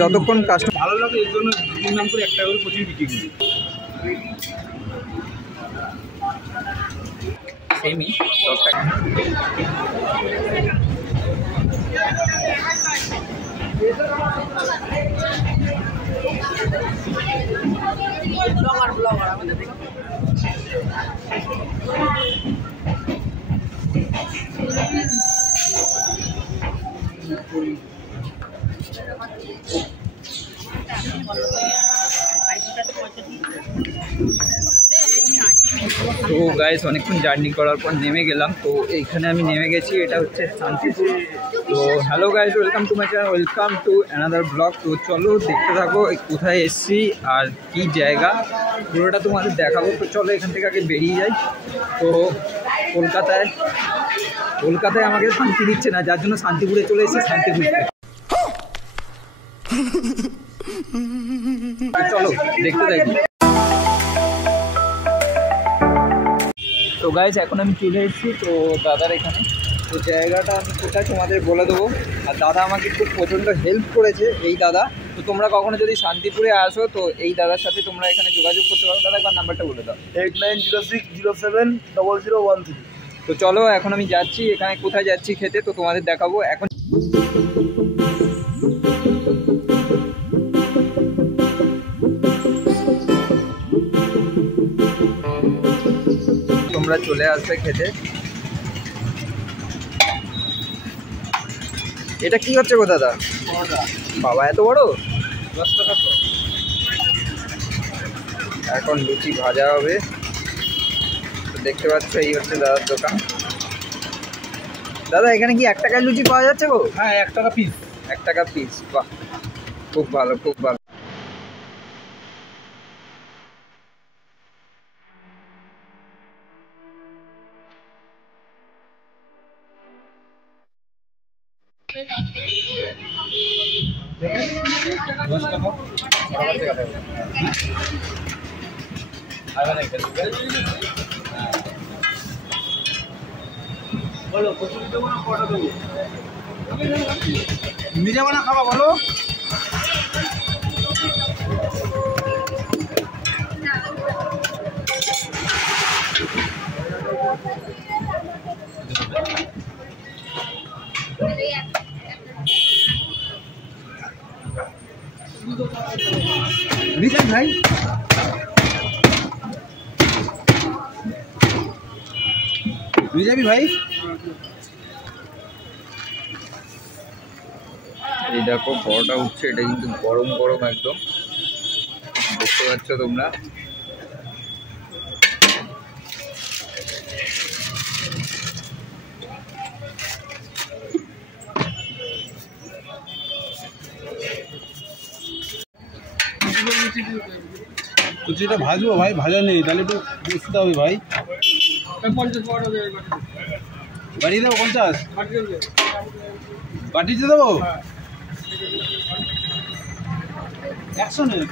যতক্ষণ কাস্টমার ভালো লাগে এর জন্য দুদিন নাম করে 1 টাকা করে প্রচুর বিক্রি করি। সেমই 10 টাকা। তো গাইস অনেকক্ষণ জার্নি করার পর নেমে গেলাম। তো এইখানে আমি নেমে গেছি, এটা হচ্ছে শান্তিপুর। তো hello guys, welcome to my channel, welcome to another blog. তো চলো দেখতে থাকো কোথায় এসছি আর কি জায়গা, পুরোটা তোমাদের দেখাবো। তো চলো এখান থেকে আগে বেরিয়ে যাই। তো কলকাতায় আমাকে শান্তি দিচ্ছে না, যার জন্য শান্তিপুরে চলে এসেছি। শান্তিপুর চলো দেখতে থাকি। তো গাইজ এখন আমি চলে এসেছি তো দাদার এখানে। তো জায়গাটা আমি কোথায় তোমাদের বলে দেবো। আর দাদা আমাকে খুব প্রচণ্ড হেল্প করেছে এই দাদা। তো তোমরা কখনো যদি শান্তিপুরে আসো তো এই দাদার সাথে তোমরা এখানে যোগাযোগ করতে পারো। দাদা একবার নাম্বারটা বলে দাও। 8906070013। তো চলো এখন আমি যাচ্ছি, এখানে কোথায় যাচ্ছি খেতে তো তোমাদের দেখাবো এখন। তোমরা চলে আসবে খেতে। এটা কি হচ্ছে গো দাদা? বাবা এত বড়, 10 টাকা তো। এখন লুচি ভাজা হবে। তো দেখতে পাচ্ছ এই হচ্ছে দাদার দোকান। দাদা এখানে কি 1 টাকায় লুচি পাওয়া যাচ্ছে গো? হ্যাঁ 1 টাকা পিস। 1 টাকা পিস, বাহ খুব ভালো খুব ভালো। বলো প্রচুর দেবো না কটা দেবো? নিজে বানা খাবা বলো। রিজান ভাই রিজাবি ভাই এই দেখো বড়টা উঠছে, এটা কিন্তু গরম গরম একদম দেখতে পাচ্ছ তোমরা। লুচিটা ভাজবো ভাই, ভাজা নেই তাহলে একটু বুঝতে হবে ভাই। 50 বাড়ি দেবো 50 বাটিতে দেবো 100 নেই।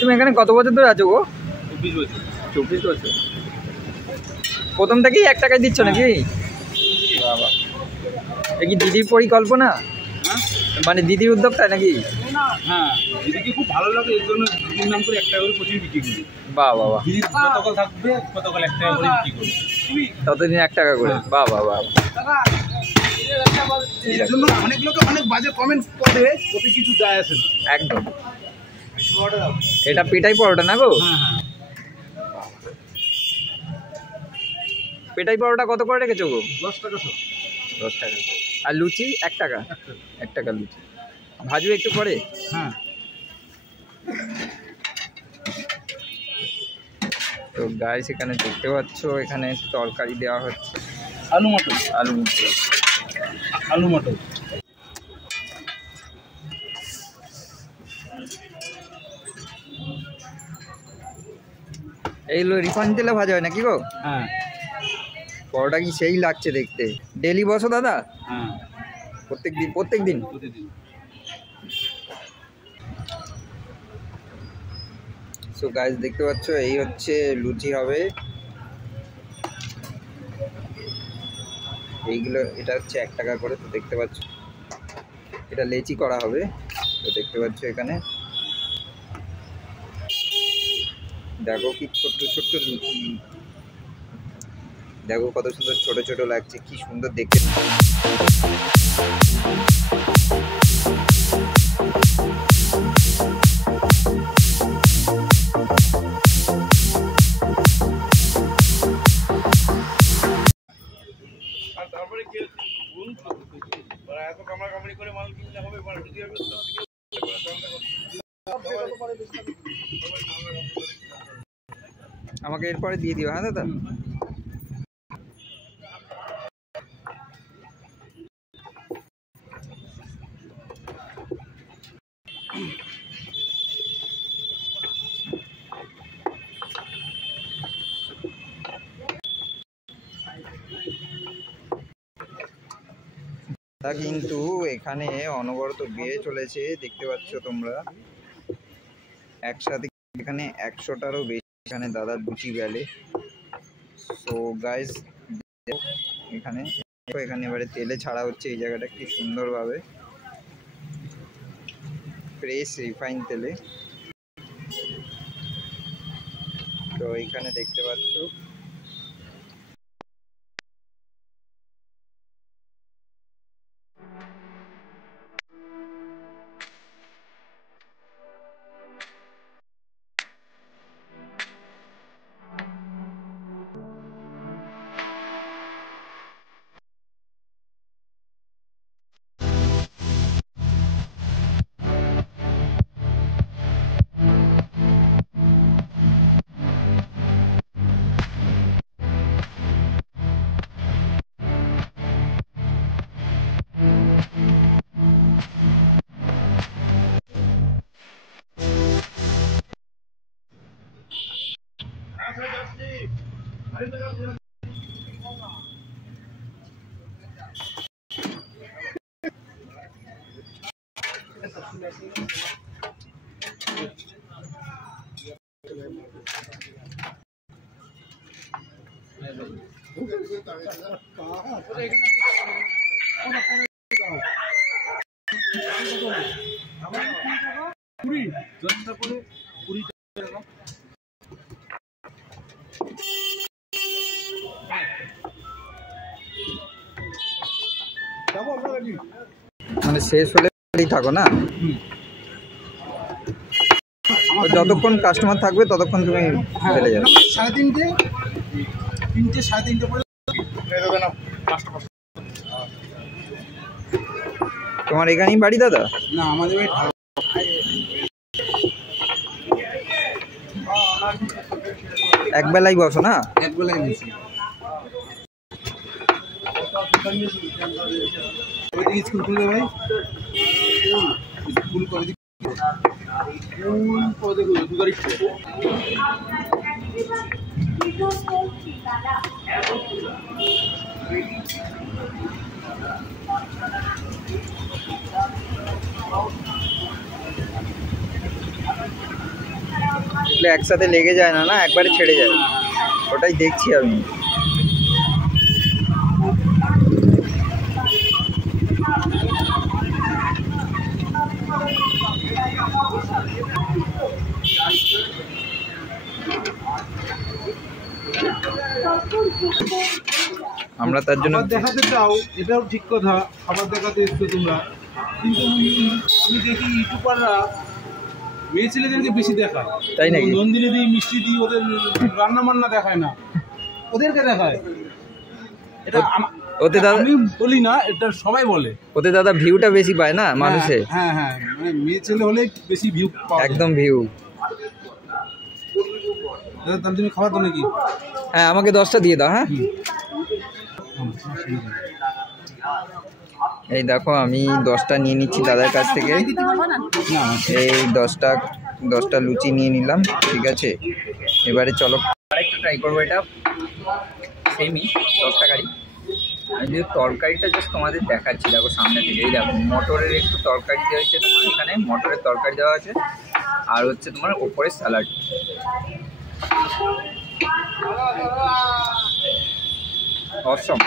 তুমি এখানে কত বছর ধরে আছো গো? 24 বছর। 24 বছর। প্রথম থেকেই 1 টাকায় দিচ্ছ নাকি? বাবা, এ কি দিদির পরিকল্পনা? মানে দিদির উদ্যোগটা নাকি? হ্যাঁ দিদিকে খুব ভালো লাগে এর জন্য দিদির নাম করে 1 টাকা করে প্রচুর বিক্রি করি। বাহ বাবা, দিদির কতকাল থাকবে কতকাল 1 টাকা করে বিক্রি করবে, ততদিন 1 টাকা করে। বাহ বাহ বাহ। এর জন্য অনেক লোকে অনেক বাজে কমেন্ট করে, ওতে কিছু যায় আসে না। একদম। এটা পেটাই পরোটা না গো? হ্যাঁ হ্যাঁ। পেটাই পরোটা কত করে রেখেছো গো? 10 টাকা সব। 10 টাকা। আর লুচি 1 টাকা? 1 টাকা লুচি। ভাজবে একটু পরে? হ্যাঁ। তো গাইস এখানে দেখতে পাচ্ছ এখানে তরকারি দেওয়া হচ্ছে। আলু মটর। আলু মটর। আলু মটর। এইগুলো রিফাইন তেলে ভাজা হয় নাকি গো? হ্যাঁ। পরোটা কি সেই লাগছে দেখতে। ডেলি বসো দাদা? হ্যাঁ, প্রত্যেক দিন। সো গাইস দেখতে পাচ্ছ এই হচ্ছে লুচি হবে। এইগুলো এটা হচ্ছে 1 টাকা করে। তো দেখতে পাচ্ছ এটা লেচি করা হবে। তো দেখতে পাচ্ছ এখানে দেখো কি ছোট্ট ছোট্ট লুচি, দেখো কত সুন্দর ছোট ছোট লাগছে, কি সুন্দর দেখতে। আমাকে এরপরে দিয়ে দিও। হ্যাঁ দাদা। কিন্তু এখানে অনবরত বেড়ে চলেছে, দেখতে পাচ্ছ তোমরা। একসাথে এখানে 100টারও বেশি এখানে দাদা লুচি বেলে। সো গাইস এখানে এবারে তেলে ছাড়া হচ্ছে এই জায়গাটা কি সুন্দরভাবে, ফ্রেশ রিফাইন তেলে। তো এখানে দেখতে পাচ্ছ মানে শেষ হলেই থাকো না, যতক্ষণ কাস্টমার থাকবে ততক্ষণ তুমি চলে যাবে। 3:30 3:30 পরে তোমার এখানেই বাড়ি দাদা? না, আমাদের একবেলাই বসো না? একবেলাই বসি। স্কুল খুলবে ভাই, স্কুল করে দিই। একসাথে লেগে যায় না, একবারে ছেড়ে যায়, ওটাই দেখছি আমি। আমরা তার জন্য দেখাতে চাও, এটাও ঠিক কথা, খাবার দেখাতে এসছো তোমরা, কিন্তু আমি দেখি ইউটিউবাররা মেয়ে ছেলেদেরকে বেশি দেখায়। তাই নাকি? নন্দিনী দিই, মিষ্টি দিই, ওদের রান্না বান্না দেখায় না, ওদেরকে দেখায়। এটা ওতে দাদা আমি বলি না, এটা সবাই বলে। ওতে দাদা ভিউটা বেশি পায় না মানুষে। হ্যাঁ হ্যাঁ, মানে মেয়ে ছেলে হলে বেশি ভিউ পাওয়া, একদম ভিউ। তাহলে তুমি খাবার দাও নাকি? হ্যাঁ, আমাকে 10টা দিয়ে দাও। হ্যাঁ, এই দেখো আমি 10টা নিয়ে নিচ্ছি দাদার কাছ থেকে। এই 10টা লুচি নিয়ে নিলাম, ঠিক আছে। এবারে চলো ট্রাই করবো এটা সেমই 10 টাকারই। আমি যদি তরকারিটা জাস্ট তোমাদের দেখাচ্ছি, দেখো সামনে থেকে, এই দেখো মটরের একটু তরকারি দেওয়া হয়েছে তোমার, এখানে মটরের তরকারি দেওয়া আছে, আর হচ্ছে তোমার ওপরে স্যালাড। অসম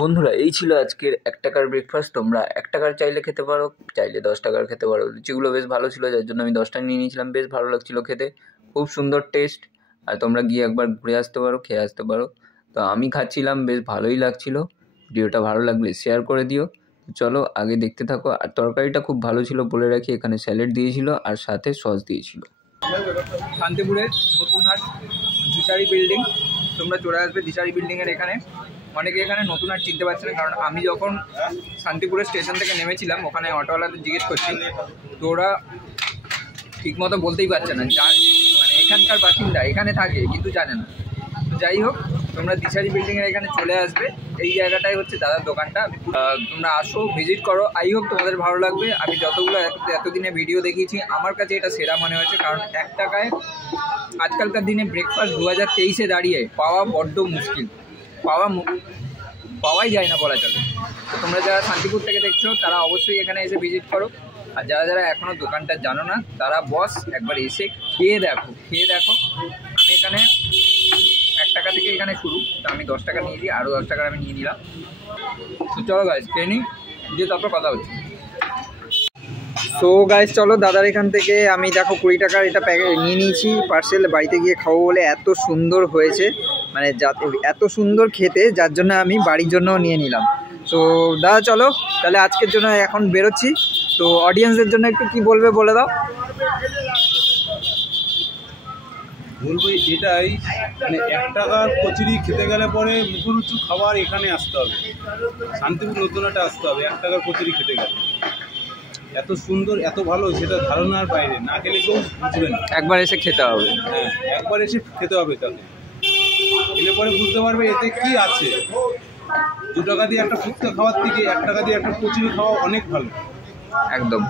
বন্ধুরা, এই ছিল আজকের 1 টাকার ব্রেকফাস্ট। তোমরা 1 টাকার চাইলে খেতে পারো, চাইলে 10 টাকার খেতে পারো। লুচিগুলো বেশ ভালো ছিল, যার জন্য আমি 10টা নিয়ে নিয়েছিলাম। বেশ ভালো লাগছিল খেতে, খুব সুন্দর টেস্ট। আর তোমরা গিয়ে একবার ঘুরে আসতে পারো, খেয়ে আসতে পারো। তো আমি খাচ্ছিলাম, বেশ ভালোই লাগছিল। ভিডিওটা ভালো লাগলে শেয়ার করে দিও। চলো আগে দেখতে থাকো। আর তরকারিটা খুব ভালো ছিল বলে রাখি, এখানে স্যালাড দিয়েছিল আর সাথে সস দিয়েছিল। শান্তিপুরের নতুন হাট দিশারি বিল্ডিং, তোমরা চলে আসবে দিশারি বিল্ডিংয়ের এখানে। অনেকে এখানে নতুন হাট চিনতে পারছে না, কারণ আমি যখন শান্তিপুরের স্টেশন থেকে নেমেছিলাম ওখানে অটোওয়ালাদের জিজ্ঞেস করছি, তো ওরা ঠিকমতো বলতেই পারছে না, মানে এখানকার বাসিন্দা, এখানে থাকে কিন্তু জানে না। তো যাই হোক, তোমরা দিশারি বিল্ডিংয়ের এখানে চলে আসবে। এই জায়গাটাই হচ্ছে দাদার দোকানটা। তোমরা আসো, ভিজিট করো। আই হোপ তোমাদের ভালো লাগবে। আমি যতগুলো এতদিনে ভিডিও দেখিয়েছি, আমার কাছে এটা সেরা মনে হয়েছে, কারণ 1 টাকায় আজকালকার দিনে ব্রেকফাস্ট 2023-এ দাঁড়িয়ে পাওয়া বড্ড মুশকিল, পাওয়াই যায় না বলা চলে। তো তোমরা যারা শান্তিপুর থেকে দেখছো তারা অবশ্যই এখানে এসে ভিজিট করো। আর যারা যারা এখনও দোকানটা জানো না তারা বস একবার এসে খেয়ে দেখো। আমি এখানে 1 টাকা থেকে এখানে শুরু, তো আমি 10 টাকা নিয়ে দিই, আরও 10 টাকার আমি নিয়ে নিলাম। তো চলো গাইস খেয়ে নিই, দিয়ে তারপর কথা হচ্ছে। সো গাইস চলো, দাদার এখান থেকে আমি দেখো 20 টাকার এটা প্যাকেট নিয়ে নিয়েছি পার্সেল। বাড়িতে গিয়ে খাবো বলে, এত সুন্দর হয়েছে, মানে এত সুন্দর খেতে, যার জন্য আমি বাড়ির জন্য নিয়ে নিলাম। তো দাদা চলো তাহলে আজকের জন্য এখন বেরোচ্ছি। তো অডিয়েন্সদের জন্য একটু কি বলবে বলে দাও। বলবো এটাই, মানে 1 টাকার কচুরি খেতে গেলে পরে মুখরুচু খাবার এখানে আসতে হবে, শান্তিপুর নতুন হাটে আসতে হবে 1 টাকার কচুরি খেতে গেলে। এত সুন্দর, এত ভালো, সেটা ধারণার বাইরে, না খেলে কেউ বুঝবে না। একবার এসে খেতে হবে। হ্যাঁ, একবার এসে খেতে হবে, তাতে খেলে পরে বুঝতে পারবে এতে কি আছে। 2 টাকা দিয়ে একটা ফুচকা খাওয়ার থেকে 1 টাকা দিয়ে একটা কচুরি খাওয়া অনেক ভালো। একদম।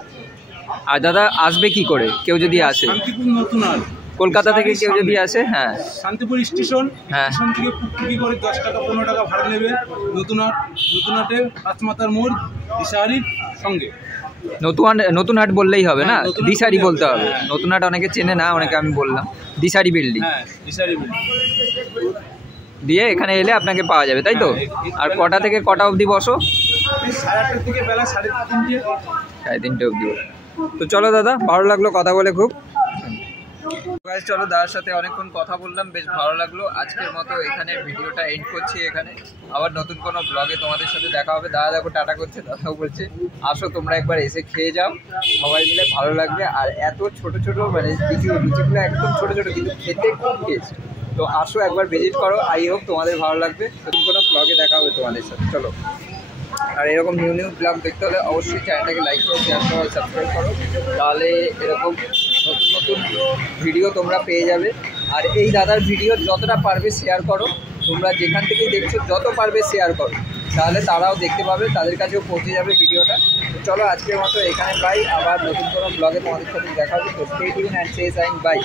আর দাদা আসবে কি করে কেউ যদি আসে? শান্তিপুর নতুন হাট, কলকাতা থেকে কেউ যদি আসে, হ্যাঁ শান্তিপুর স্টেশন, হ্যাঁ, স্টেশন থেকে টুকটুকি করে 10 টাকা 15 টাকা ভাড়া নেবে। নতুন হাটে পাঁচমাথার মোড়, দিশারির সঙ্গে। নতুন হাট বললেই হবে না, দিশারি বলতে হবে। হ্যাঁ। নতুন হাট অনেকে চেনে না, অনেকে আমি বললাম। দিশারি বিল্ডিং, হ্যাঁ দিশারি বিল্ডিং দিয়ে এখানে এলে আপনাকে পাওয়া যাবে, তাই তো? আর কটা থেকে কটা অবধি বসো? 8:30 থেকে বেলা 3:30। 3:30 অবধি। তো চলো দাদা, ভালো লাগলো কথা বলে খুব। চলো, দাদার সাথে অনেকক্ষণ কথা বললাম, বেশ ভালো লাগলো। আজকের মতো এখানে ভিডিওটা এন্ড করছি। এখানে আবার নতুন কোনো ব্লগে তোমাদের সাথে দেখা হবে। দাদা দেখো টাটা করছে, দাদাও বলছে আসো তোমরা একবার এসে খেয়ে যাও, সবাই মিলে ভালো লাগবে। আর এত ছোট ছোট, মানে লুচিগুলো একদম ছোট ছোট, কিন্তু খেতে খুব টেস্ট। তো আসো একবার ভিজিট করো, আই হোপ তোমাদের ভালো লাগবে। নতুন কোনো ব্লগে দেখা হবে তোমাদের সাথে। চলো, আর এরকম নিউ ব্লগ দেখতে হলে অবশ্যই চ্যানেলটাকে লাইক করো, শেয়ার করো, সাবস্ক্রাইব করো, তাহলে এরকম নতুন ভিডিও তোমরা পেয়ে যাবে। আর এই দাদার ভিডিও যতটা পারবে শেয়ার করো, তোমরা যেখান থেকেই দেখছো যত পারবে শেয়ার করো, তাহলে তারাও দেখতে পাবে, তাদের কাছেও পৌঁছে যাবে ভিডিওটা। তো চলো আজকের মতো এখানে বাই, আবার নতুন কোনো ব্লগে তোমাদের সাথে দেখা হবে। তো stay tune and say sign by.